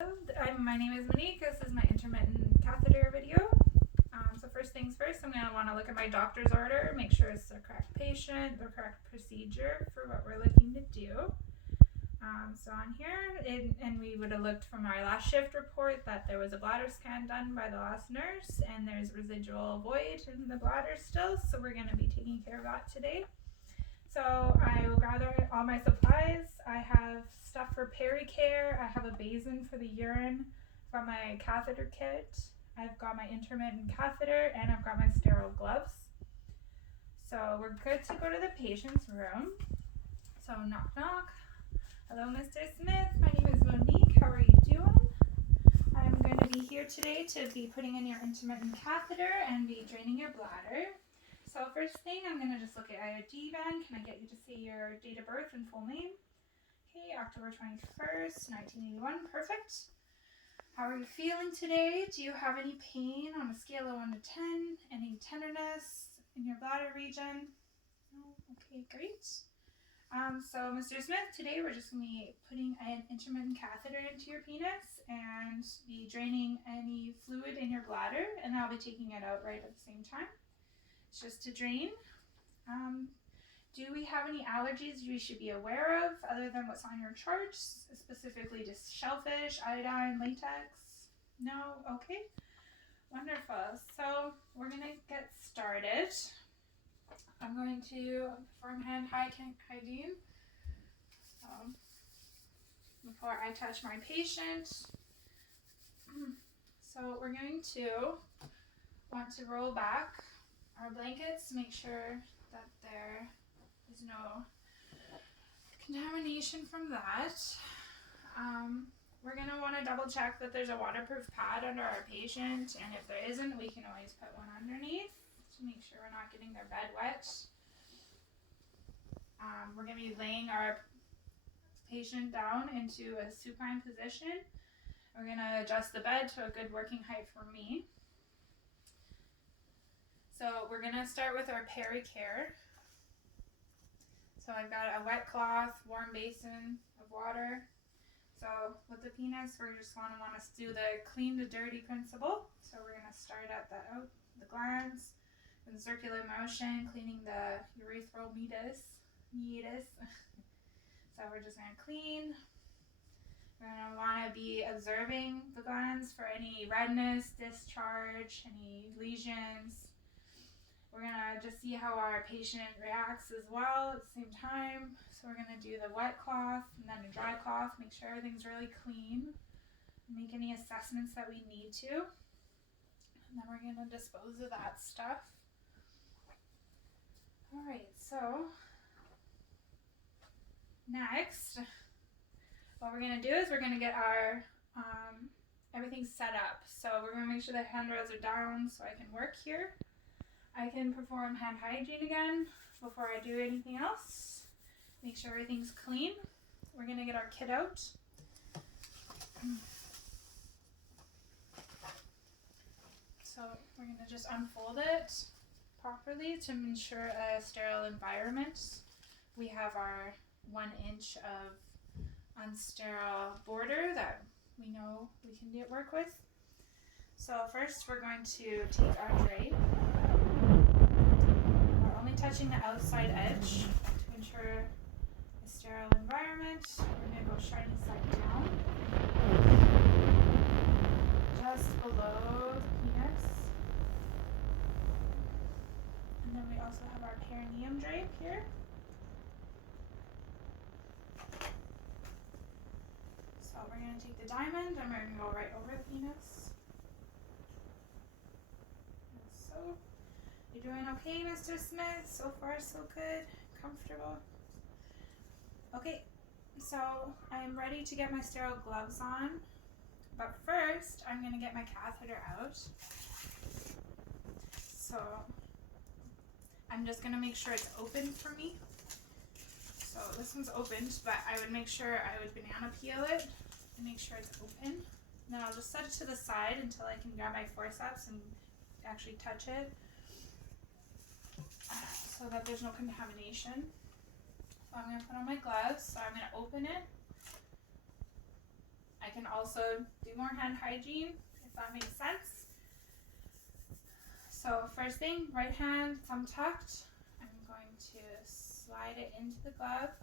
My name is Monique. This is my intermittent catheter video. So first things first, I'm going to want to look at my doctor's order, make sure it's the correct patient, the correct procedure for what we're looking to do. So on here, and we would have looked from our last shift report that there was a bladder scan done by the last nurse and there's residual void in the bladder still, so we're going to be taking care of that today. So I will gather all my supplies. I have stuff for pericare. I have a basin for the urine. I've got my catheter kit. I've got my intermittent catheter, and I've got my sterile gloves. So we're good to go to the patient's room. So knock knock. Hello, Mr. Smith. My name is Monique. How are you doing? I'm going to be here today to be putting in your intermittent catheter and be draining your bladder. So first thing, I'm going to just look at ID band. Can I get you to say your date of birth and full name? Okay, October 21st, 1981. Perfect. How are you feeling today? Do you have any pain on a scale of 1 to 10? Any tenderness in your bladder region? No? Okay, great. So Mr. Smith, today we're just going to be putting an intermittent catheter into your penis and be draining any fluid in your bladder, and I'll be taking it out right at the same time. It's just to drain. Do we have any allergies we should be aware of other than what's on your charts, specifically just shellfish, iodine, latex? No? Okay. Wonderful. So we're going to get started. I'm going to perform hand hygiene before I touch my patient. So we're going to want to roll back our blankets, make sure that there is no contamination from that. We're going to want to double check that there's a waterproof pad under our patient, and if there isn't, we can always put one underneath to make sure we're not getting their bed wet. We're going to be laying our patient down into a supine position. We're going to adjust the bed to a good working height for me. So we're going to start with our pericare. So I've got a wet cloth, warm basin of water. So with the penis, we're just want to do the clean to dirty principle. So we're going to start at the glands in circular motion, cleaning the urethral meatus. So we're just going to clean. We're going to want to be observing the glands for any redness, discharge, any lesions. We're going to just see how our patient reacts as well at the same time. So we're going to do the wet cloth and then a dry cloth, make sure everything's really clean, make any assessments that we need to. And then we're going to dispose of that stuff. All right, so next, what we're going to do is we're going to get our everything set up. So we're going to make sure the handrails are down so I can work here. I can perform hand hygiene again before I do anything else. Make sure everything's clean. We're going to get our kit out. So we're going to just unfold it properly to ensure a sterile environment. We have our 1 inch of unsterile border that we know we can work with. So first we're going to take our drape. We're only touching the outside edge to ensure a sterile environment. We're going to go shiny side down, just below the penis. And then we also have our perineum drape here. So we're going to take the diamond and we're going to go right over the penis. So, you're doing okay, Mr. Smith? So far, so good? Comfortable? Okay, so I'm ready to get my sterile gloves on. But first, I'm going to get my catheter out. So, I'm just going to make sure it's open for me. So this one's opened, but I would make sure I would banana peel it and make sure it's open. And then I'll just set it to the side until I can grab my forceps and actually touch it so that there's no contamination. So I'm going to put on my gloves. So I'm going to open it. I I can also do more hand hygiene, if that makes sense. So first thing, right hand thumb tucked. I'm going to slide it into the glove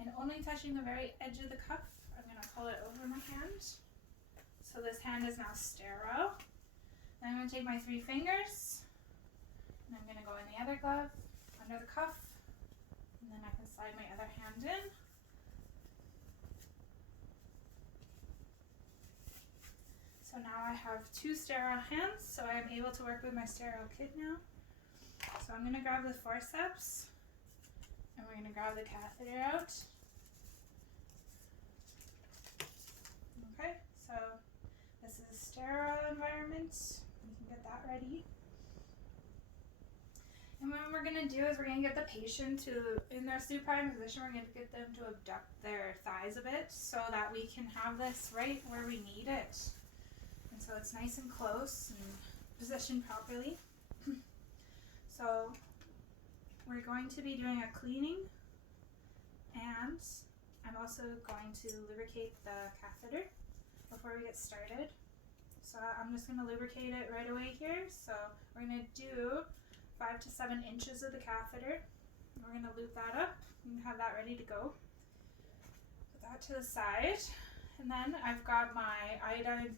and only touching the very edge of the cuff. I'm going to pull it over my hand. So this hand is now sterile. Then I'm going to take my 3 fingers and I'm going to go in the other glove, under the cuff, and then I can slide my other hand in. So now I have 2 sterile hands, so I am able to work with my sterile kit now. So I'm going to grab the forceps and we're going to grab the catheter out. Okay, so this is a sterile environment. We can get that ready. And what we're going to do is we're going to get the patient to, in their supine position, we're going to get them to abduct their thighs a bit so that we can have this right where we need it. And so it's nice and close and positioned properly. So we're going to be doing a cleaning, and I'm also going to lubricate the catheter before we get started. So I'm just going to lubricate it right away here. So we're going to do 5 to 7 inches of the catheter. We're going to loop that up and have that ready to go. Put that to the side. And then I've got my iodine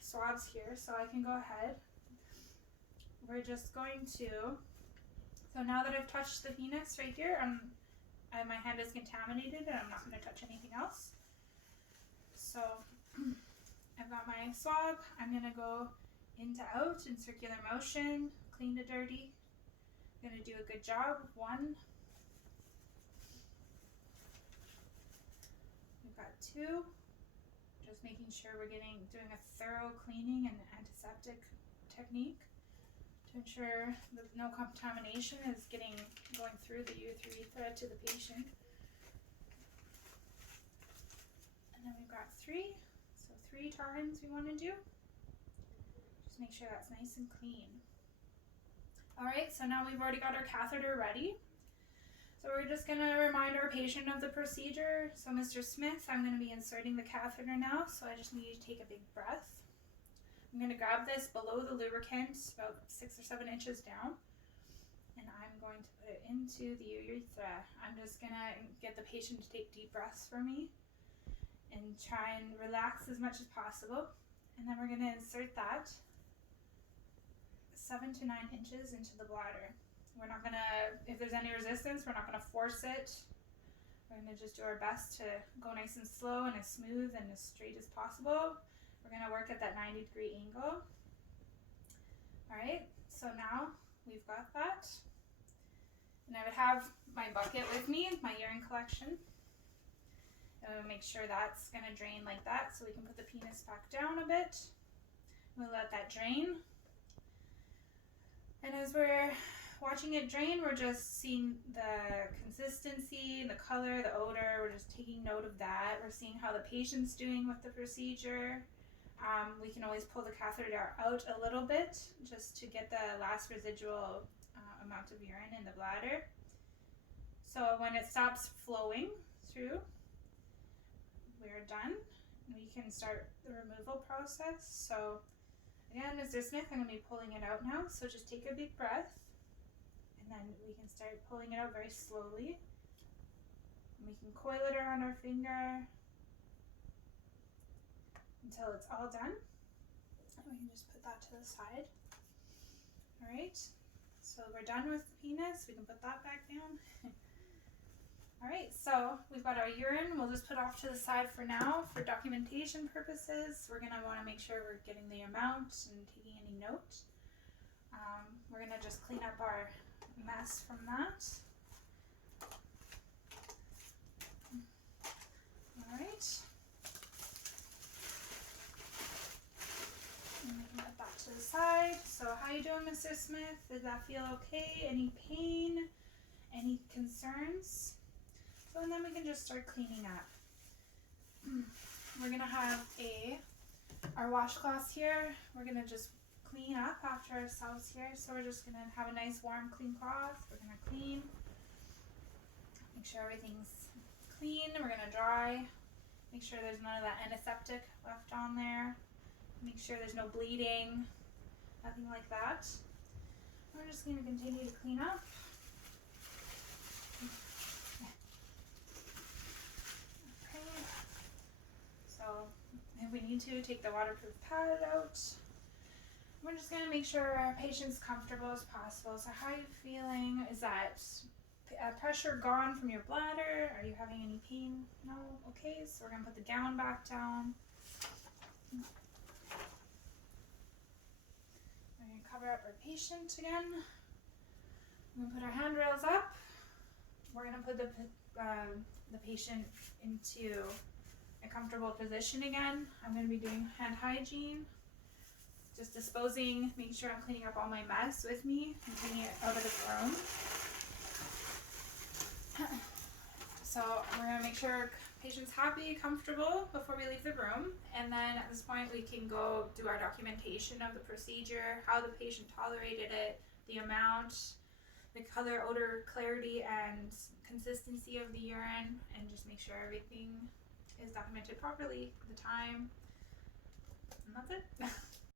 swabs here, so I can go ahead. We're just going to, so now that I've touched the penis right here, my hand is contaminated and I'm not going to touch anything else. So I've got my swab. I'm going to go in to out in circular motion, clean to dirty. I'm going to do a good job. 1. We've got 2. Just making sure we're doing a thorough cleaning and antiseptic technique to ensure that no contamination is going through the urethra to the patient. And then we've got 3. So 3 times we want to do. Just make sure that's nice and clean. Alright, so now we've already got our catheter ready. So we're just going to remind our patient of the procedure. So Mr. Smith, I'm going to be inserting the catheter now, so I just need you to take a big breath. I'm going to grab this below the lubricant, about 6 or 7 inches down, and I'm going to put it into the urethra. I'm just going to get the patient to take deep breaths for me and try and relax as much as possible. And then we're going to insert that 7 to 9 inches into the bladder. We're not going to, if there's any resistance, we're not going to force it. We're going to just do our best to go nice and slow and as smooth and as straight as possible. We're going to work at that 90-degree angle. Alright, so now we've got that. And I would have my bucket with me, my urine collection. And we'll make sure that's going to drain like that, so we can put the penis back down a bit. We'll let that drain. And as we're watching it drain, we're just seeing the consistency, the color, the odor. We're just taking note of that. We're seeing how the patient's doing with the procedure. We can always pull the catheter out a little bit just to get the last residual amount of urine in the bladder. So when it stops flowing through, we're done. We can start the removal process. So again, Mr. Smith, I'm going to be pulling it out now. So just take a big breath. And then we can start pulling it out very slowly. And we can coil it around our finger until it's all done. And we can just put that to the side. Alright, so we're done with the penis. We can put that back down. Alright, so we've got our urine. We'll just put off to the side for now for documentation purposes. We're going to want to make sure we're getting the amount and taking any note. We're going to just clean up our mess from that. Alright. And we can put that to the side. So how you doing, Mr. Smith? Does that feel okay? Any pain? Any concerns? So and then we can just start cleaning up. We're going to have our washcloths here. We're going to just clean up after ourselves here. So we're just going to have a nice warm clean cloth. We're going to clean. Make sure everything's clean. We're going to dry Make sure there's none of that antiseptic left on there. Make sure there's no bleeding, nothing like that. We're just going to continue to clean up. Okay. So if we need to, take the waterproof pad out. We're just going to make sure our patient's comfortable as possible. So how are you feeling? Is that pressure gone from your bladder? Are you having any pain? No? Okay, so we're going to put the gown back down. We're going to cover up our patient again. We're going to put our handrails up. We're going to put the patient into a comfortable position again. I'm going to be doing hand hygiene. Just disposing, making sure I'm cleaning up all my mess with me and taking it out of the room. So we're going to make sure patient's happy, comfortable before we leave the room. And then at this point we can go do our documentation of the procedure, how the patient tolerated it, the amount, the color, odor, clarity, and consistency of the urine, and just make sure everything is documented properly, the time, and that's it.